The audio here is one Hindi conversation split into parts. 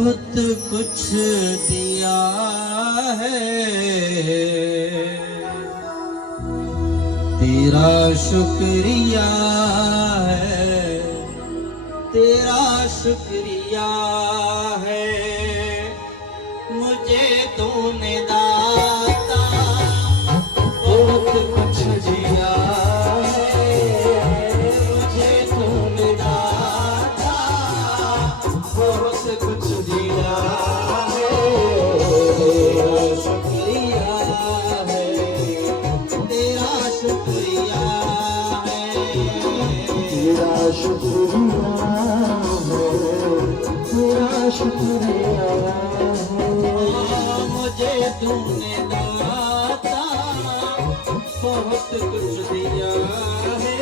बहुत कुछ दिया है, तेरा शुक्रिया है, तेरा शुक्रिया है। मुझे तूने दाता बहुत कुछ दिया है, मुझे तूने दाता बहुत कुछ दिया है। तेरा शुक्रिया है, तेरा शुक्रिया है, तेरा शुक्रिया है, तेरा शुक्रिया है। मुझे तूने दाता बहुत कुछ दिया है,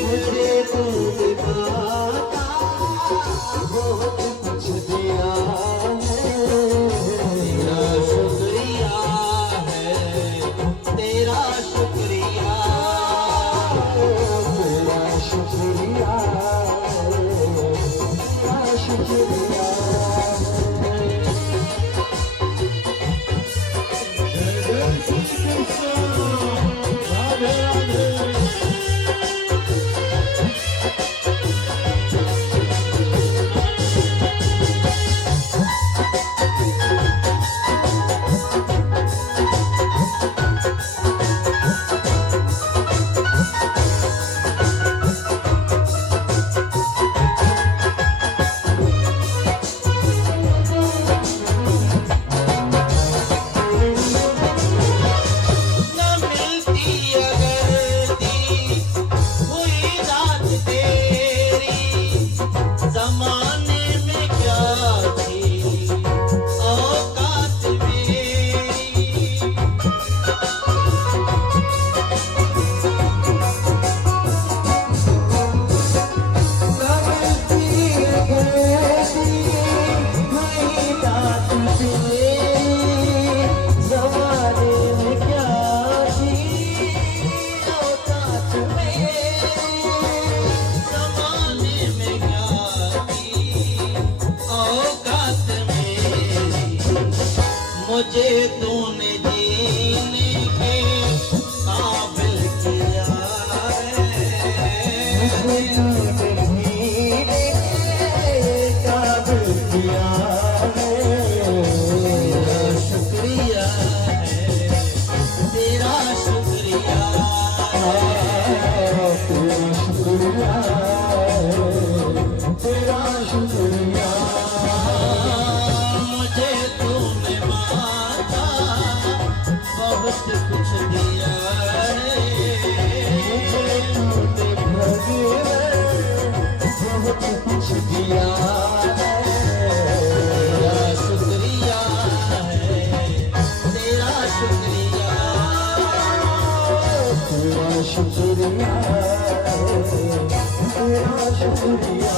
मुझे तूने दाता बहुत कुछ दिया है। तेरा शुक्रिया है, तेरा शुक्रिया, तेरा शुक्रिया, तेरा शुक्रिया। राधे राधे। मुझे तूने जीने के काबिल किया है, मुझे तूने जीने के काबिल किया है। तेरा शुक्रिया है, तेरा शुक्रिया है, तेरा शुक्रिया है, तेरा शुक्रिया। मुझे तूने बहुत कुछ दिया है, मुझे तूने भगवान बहुत कुछ दिया है। तेरा शुक्रिया है, तेरा शुक्रिया, तेरा शुक्रिया, तेरा शुक्रिया।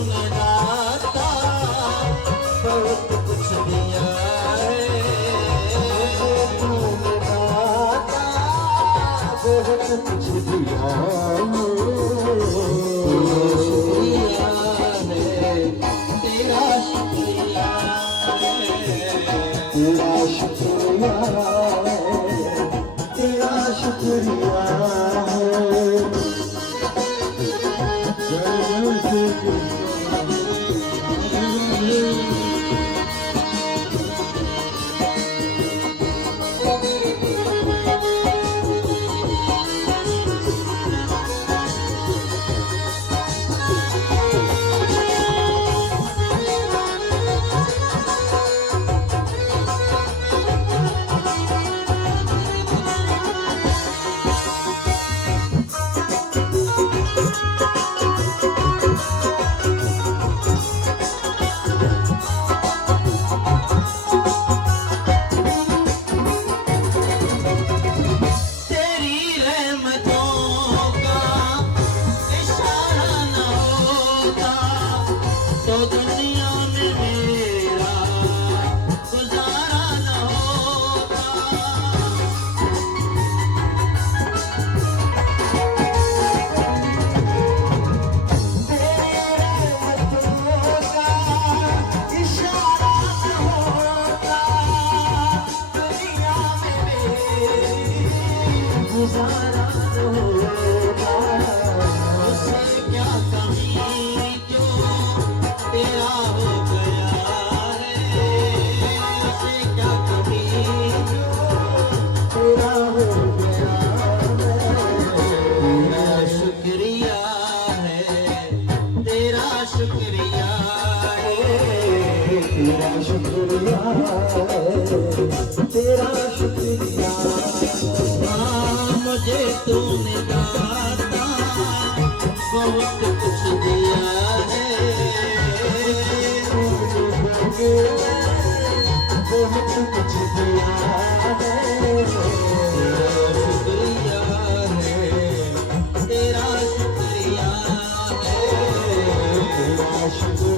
तूने दाता बहुत कुछ दिया है, तूने दाता बहुत कुछ दिया है। तेरा शुक्रिया है, तेरा शुक्रिया है, तेरा शुक्रिया है। तो दुनिया में मेरा गुजारा न होता। तेरे रहमतों का इशारा न होता, दुनिया में मेरी गुजारा न होता। उसे क्या कमी तेरा हो गया है, उसे क्या कभी तेरा हो गया है। तेरा शुक्रिया है, तेरा शुक्रिया है, तेरा शुक्रिया है, तेरा शुक्रिया। मुझे तूने दाता बहुत कुछ दिया है, बहुत कुछ दिया है। शुक्रिया है, तेरा शुक्रिया है, तेरा शुक्रिया।